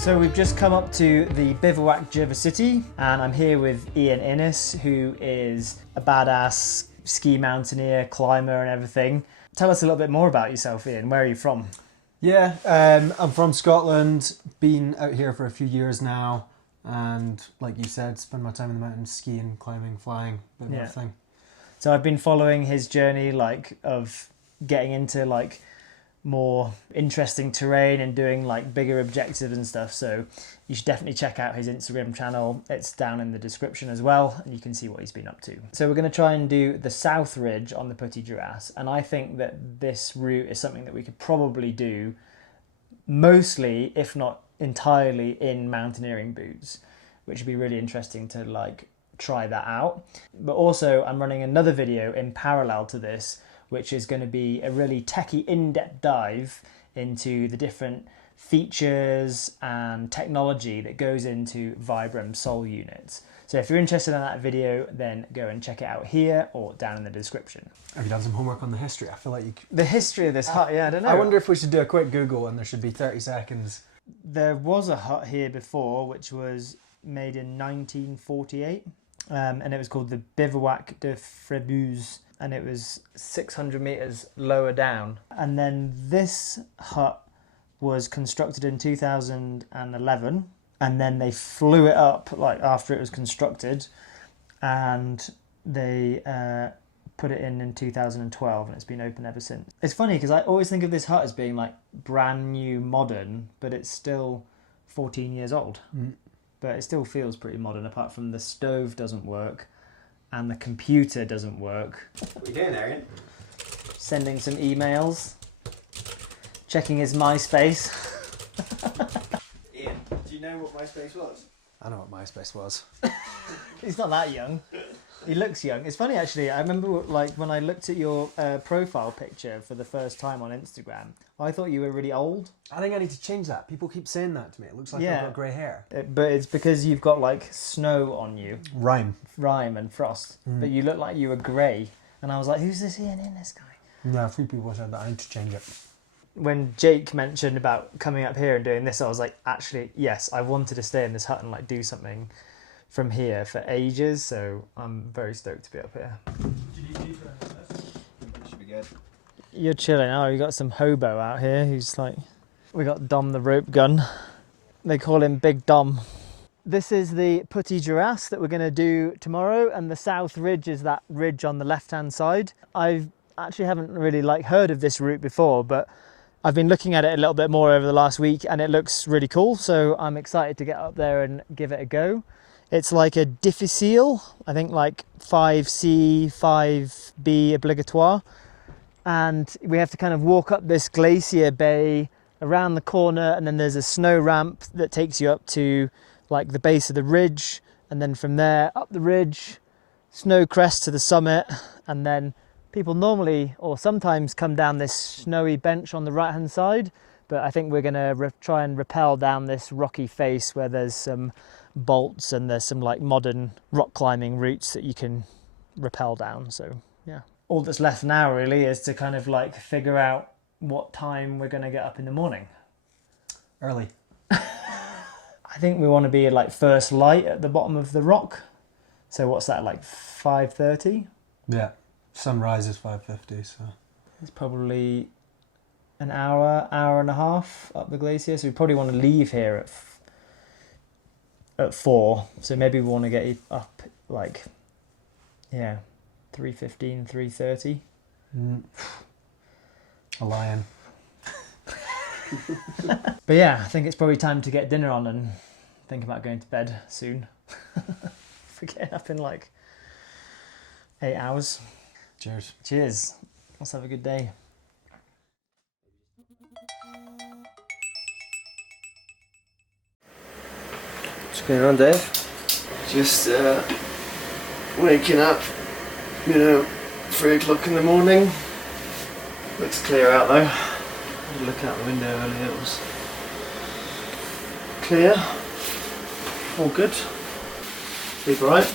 So we've just come up to the bivouac Jerva City, and I'm here with Iain Innes, who is a badass ski mountaineer, climber and everything. Tell us a little bit more about yourself, Iain. Where are you from? Yeah, I'm from Scotland, been out here for a few years now, and like you said, spend my time in the mountains skiing, climbing, flying, bit of everything. So I've been following his journey, like, of getting into, like, more interesting terrain and doing like bigger objectives and stuff, so you should definitely check out his Instagram channel. It's down in the description as well, and you can see what he's been up to. So we're going to try and do the South Ridge on the Petites, and I think that this route is something that we could probably do mostly, if not entirely, in mountaineering boots, which would be really interesting to like try that out. But also I'm running another video in parallel to this, which is going to be a really techie in-depth dive into the different features and technology that goes into Vibram sole units. So if you're interested in that video, then go and check it out here or down in the description. Have you done some homework on the history? I feel like you... The history of this hut, yeah, I don't know. I wonder if we should do a quick Google and there should be 30 seconds. There was a hut here before, which was made in 1948, and it was called the Bivouac de Frébus, and it was 600 metres lower down. And then this hut was constructed in 2011, and then they flew it up like after it was constructed, and they put it in 2012, and it's been open ever since. It's funny because I always think of this hut as being like brand new modern, but it's still 14 years old. But it still feels pretty modern, apart from the stove doesn't work and the computer doesn't work. What are you doing there, Iain? Sending some emails, checking his MySpace. Iain, do you know what MySpace was? I know what MySpace was. He's not that young. He looks young. It's funny actually, I remember like when I looked at your profile picture for the first time on Instagram, I thought you were really old. I think I need to change that. People keep saying that to me. It looks like I've got grey hair. But it's because you've got like snow on you. Rime And frost. But you look like you were grey. And I was like, who's this Iain Innes guy? Yeah, a few people said that. I need to change it. When Jake mentioned about coming up here and doing this, I was like, actually, yes, I wanted to stay in this hut and like do something from here for ages, so I'm very stoked to be up here. Should be good. You're chilling. Oh, we got some hobo out here who's like, we got Dom the rope gun. They call him Big Dom. This is the Petites that we're going to do tomorrow, and the South Ridge is that ridge on the left-hand side. I actually haven't really like heard of this route before, but I've been looking at it a little bit more over the last week, and it looks really cool, so I'm excited to get up there and give it a go. It's like a difficile, I think like 5C, 5B obligatoire. And we have to kind of walk up this glacier bay around the corner, and then there's a snow ramp that takes you up to like the base of the ridge. And then from there, up the ridge, snow crest to the summit. And then people normally or sometimes come down this snowy bench on the right-hand side. But I think we're going to try and rappel down this rocky face where there's some bolts and there's some like modern rock climbing routes that you can rappel down. So yeah, all that's left now really is to kind of like figure out what time we're going to get up in the morning. Early. I think we want to be like first light at the bottom of the rock. So what's that, like 5:30? Yeah, sunrise is 5:50, so It's probably an hour and a half up the glacier, so we probably want to leave here at 4, so maybe we want to get up like 3:15, 3:30. A lion. But yeah, I think it's probably time to get dinner on and think about going to bed soon. We're getting up in like 8 hours. Cheers. Cheers. Let's have a good day. What's going on, Dave? Just waking up, 3 o'clock in the morning. Looks clear out though. Look out the window earlier, it was clear. All good. Sleep alright?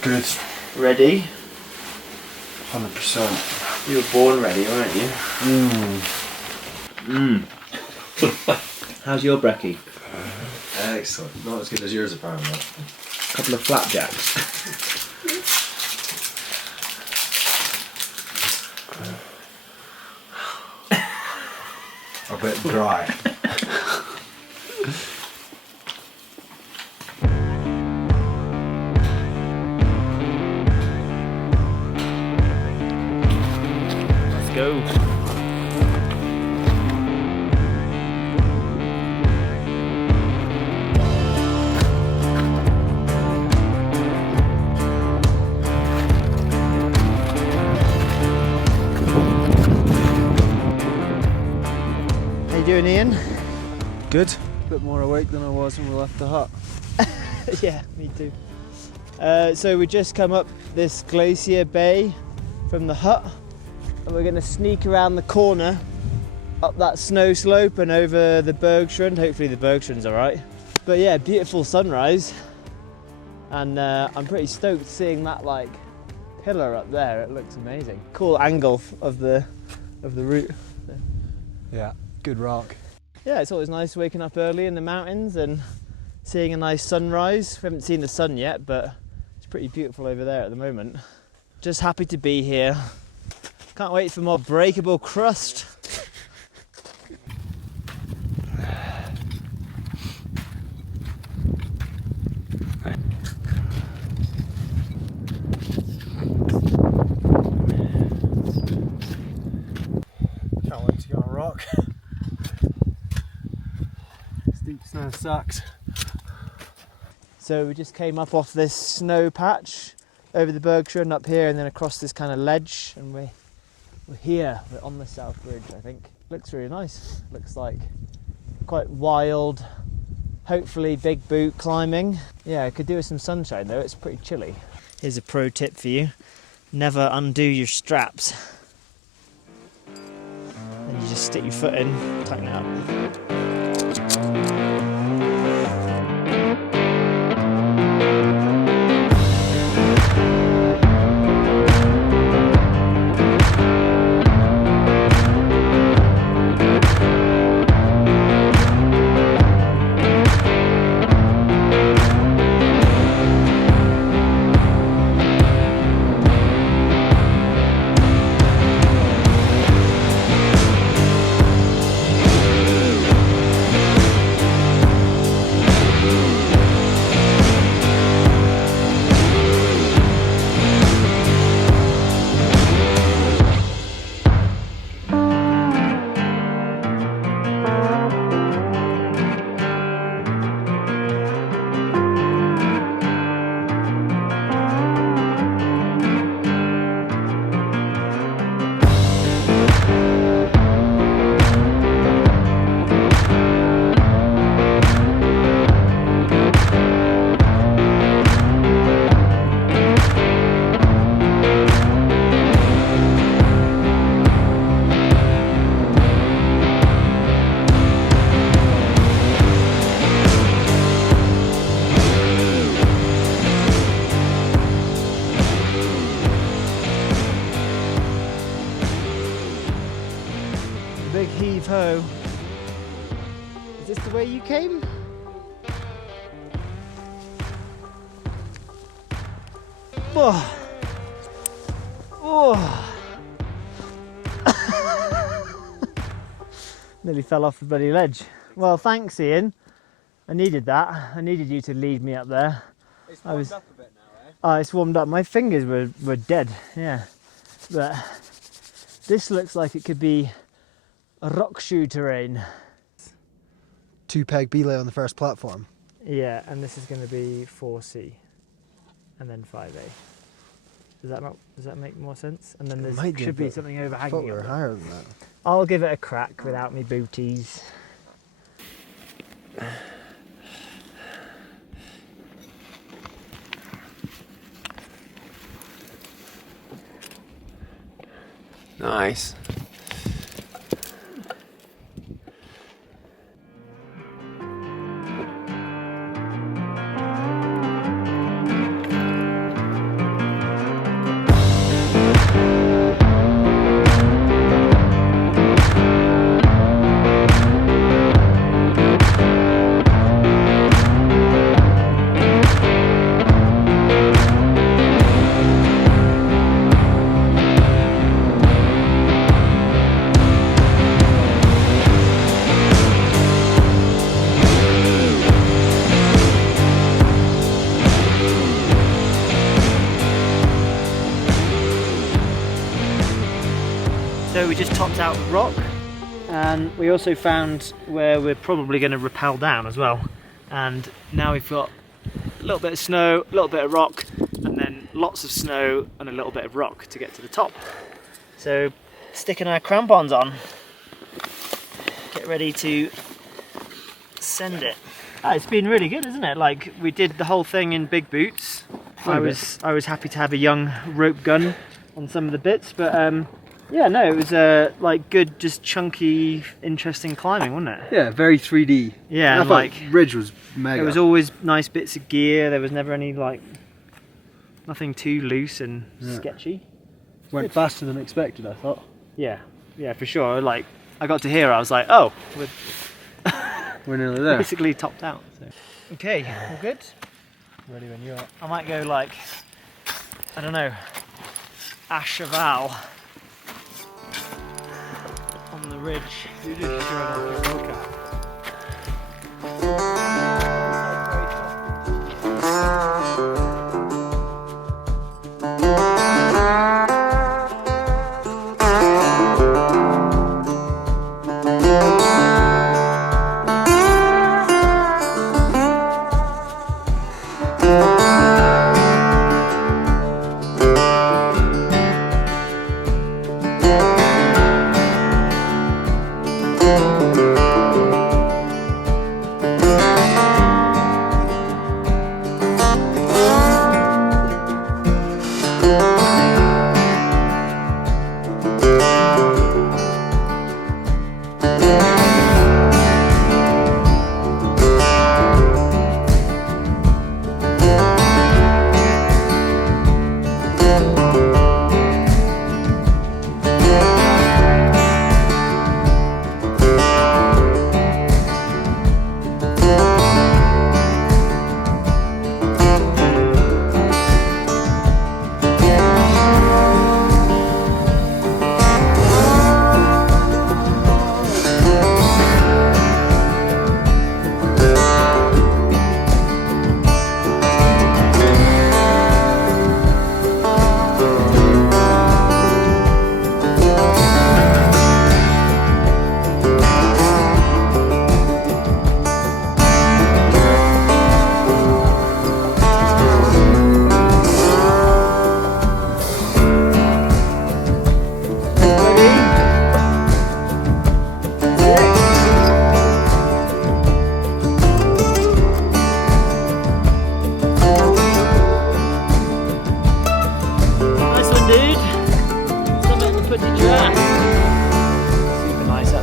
Good. Ready? 100%. You were born ready, weren't you? How's your brekkie? Excellent. Not as good as yours, apparently. A couple of flapjacks. A bit dry. Let's go. How you doing, Ian? Good. A bit more awake than I was when we left the hut. Yeah, me too. So we just come up this glacier bay from the hut, and we're going to sneak around the corner up that snow slope and over the Bergstrand. Hopefully the Bergstrand's alright. But yeah, beautiful sunrise, and I'm pretty stoked seeing that like pillar up there. It looks amazing. Cool angle of the route. Yeah, good rock. Yeah, it's always nice waking up early in the mountains and seeing a nice sunrise. We haven't seen the sun yet, but it's pretty beautiful over there at the moment. Just happy to be here. Can't wait for more breakable crust. Can't wait to go on rock. Steep snow sucks. So we just came up off this snow patch over the Bergstrand up here and then across this kind of ledge, and we're here. We're on the South Ridge, I think. Looks really nice. Looks like quite wild, hopefully big boot climbing. Yeah, I could do with some sunshine though, it's pretty chilly. Here's a pro tip for you. Never undo your straps. And you just stick your foot in, tighten it up. Big heave ho. Is this the way you came? Oh. Oh. Nearly fell off the bloody ledge. Well, thanks, Ian. I needed that. I needed you to lead me up there. It's warmed up a bit now, eh? Oh, it's warmed up. My fingers were dead, yeah. But this looks like it could be a rock shoe terrain. 2-peg belay on the first platform. Yeah, and this is going to be 4C and then 5A. Does that make more sense? And then there should be something I thought overhanging. we were higher than that. I'll give it a crack without me booties. Nice. So we just topped out the rock, and we also found where we're probably going to rappel down as well. And now we've got a little bit of snow, a little bit of rock, and then lots of snow and a little bit of rock to get to the top. So sticking our crampons on, get ready to send it. It's been really good, isn't it? Like, we did the whole thing in big boots. I was happy to have a young rope gun on some of the bits, but yeah, no, it was like good, just chunky, interesting climbing, wasn't it? Yeah, very 3D. Yeah, and like ridge was mega. There was always nice bits of gear. There was never any like nothing too loose and sketchy. Went faster than expected, I thought. Yeah, for sure. Like, I got to here, I was like, oh, we're nearly there. Basically topped out. So. Okay, all good. Ready when you are. I might go like, I don't know, Ashaval on the ridge. You just showed off your roll cap.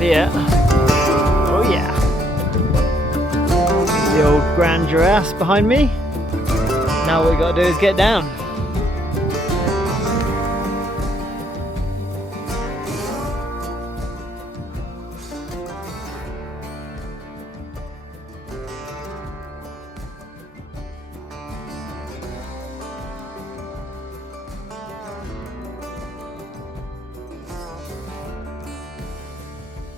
Here. Oh yeah. The old Grand Jorasses behind me. Now what we got to do is get down.